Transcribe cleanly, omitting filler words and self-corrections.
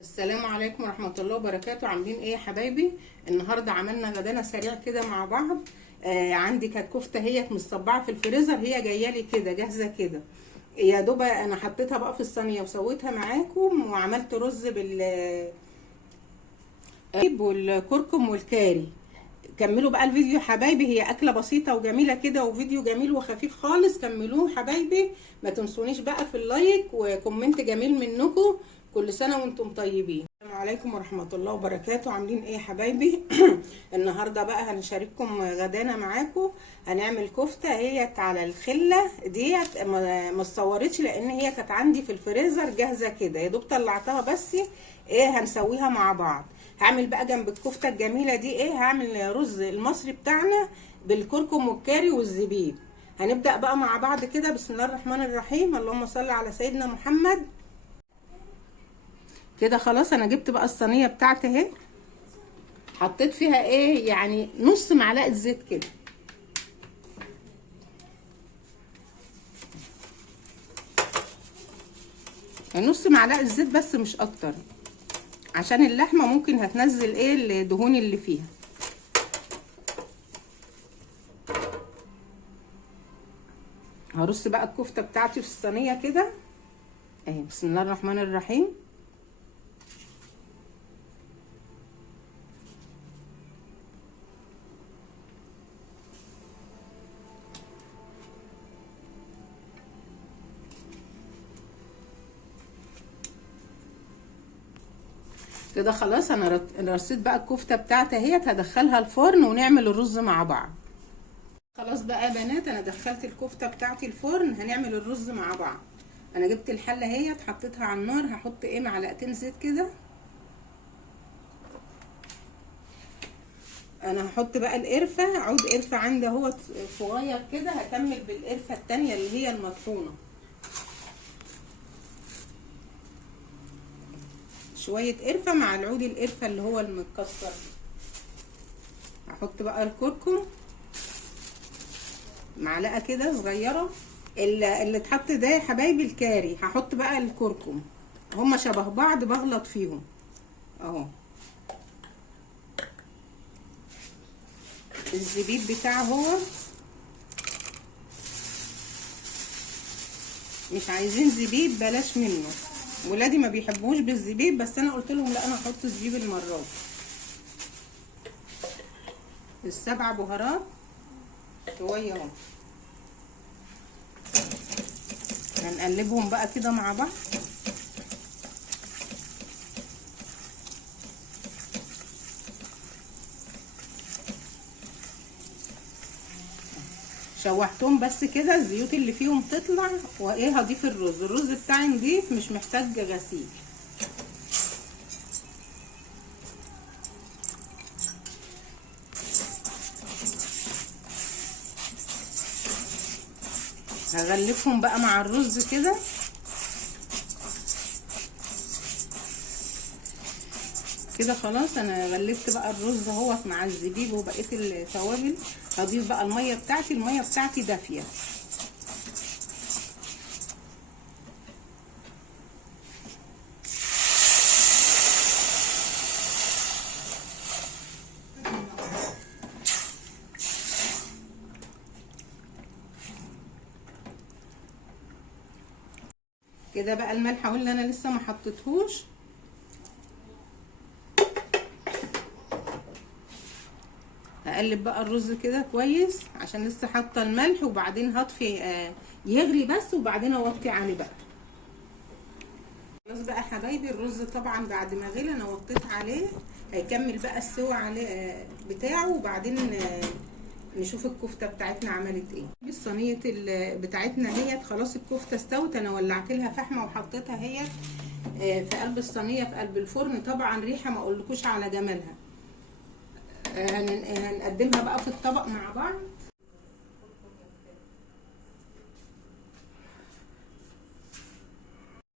السلام عليكم ورحمة الله وبركاته. عاملين ايه يا حبايبي؟ النهارده عملنا غدانا سريع كده مع بعض. عندي كانت كفته هي متصبعه في الفريزر، هي جايه لي كده جاهزه كده يا دوب. انا حطيتها بقى في الصينيه وسويتها معاكم، وعملت رز والكركم والكاري. كملوا بقى الفيديو يا حبايبي، هي اكله بسيطه وجميله كده، وفيديو جميل وخفيف خالص. كملوه حبايبي، ما تنسونيش بقى في اللايك وكومنت جميل منكم. كل سنه وانتم طيبين. السلام عليكم ورحمه الله وبركاته. عاملين ايه يا حبايبي؟ النهارده بقى هنشارككم غدانا معاكم. هنعمل كفته هي على الخله ديت، ما اتصورتش لان هي كانت عندي في الفريزر جاهزه كده، يا دوب طلعتها بس. ايه هنسويها مع بعض. هعمل بقى جنب الكفته الجميله دي ايه، هعمل رز المصري بتاعنا بالكركم والكاري والزبيب. هنبدا بقى مع بعض كده. بسم الله الرحمن الرحيم، اللهم صل على سيدنا محمد. كده خلاص انا جبت بقى الصينيه بتاعتي اهي، حطيت فيها ايه يعني نص معلقه زيت كده. نص معلقه زيت بس مش اكتر، عشان اللحمه ممكن هتنزل ايه الدهون اللي فيها. هرص بقى الكفته بتاعتي في الصينيه كده اهي. بسم الله الرحمن الرحيم. كده خلاص انا رصيت بقى الكفته بتاعتي اهيت، هدخلها الفرن ونعمل الرز مع بعض. خلاص بقى يا بنات، انا دخلت الكفته بتاعتي الفرن، هنعمل الرز مع بعض. انا جبت الحله اهيت حطيتها على النار، هحط ايه معلقتين زيت كده. انا هحط بقى القرفه، عود قرفه عندي اهوت صغير كده، هكمل بالقرفه التانيه اللي هي المطحونه. شويه قرفه مع العود القرفه اللي هو المتكسر. هحط بقى الكركم معلقه كده صغيره. اللي اتحط ده يا حبايبي الكاري، هحط بقى الكركم، هما شبه بعض بغلط فيهم اهو. الزبيب بتاعه هو مش عايزين زبيب بلاش منه، ولادي ما بيحبوش بالزبيب، بس انا قلت لهم لا انا هحط زبيب المره دي. السبع بهارات شويه اهو، هنقلبهم بقى كده مع بعض. شوحتهم بس كده الزيوت اللي فيهم تطلع، وايه هضيف الرز بتاعي نضيف مش محتاج غسيل. هغلفهم بقى مع الرز كده. كده خلاص انا غلفت بقى الرز اهوت مع الزبيب وبقيه التوابل. هضيف بقى الميه بتاعتي دافيه. كده بقى الملح اهو اللي انا لسه ما حطيتهوش. هقلب بقى الرز كده كويس عشان لسه حاطه الملح، وبعدين هطفي يغلي بس، وبعدين اوطي عليه بقى. خلاص بقى يا حبايبي، الرز طبعا بعد ما غلي انا وطيت عليه، هيكمل بقى السوا عليه بتاعه، وبعدين نشوف الكفته بتاعتنا عملت ايه. الصينيه بتاعتنا هي خلاص الكفته استوت. انا ولعت لها فحمه وحطيتها هي في قلب الصينيه في قلب الفرن. طبعا ريحه ما اقولكوش على جمالها. هنقدمها بقى في الطبق مع بعض.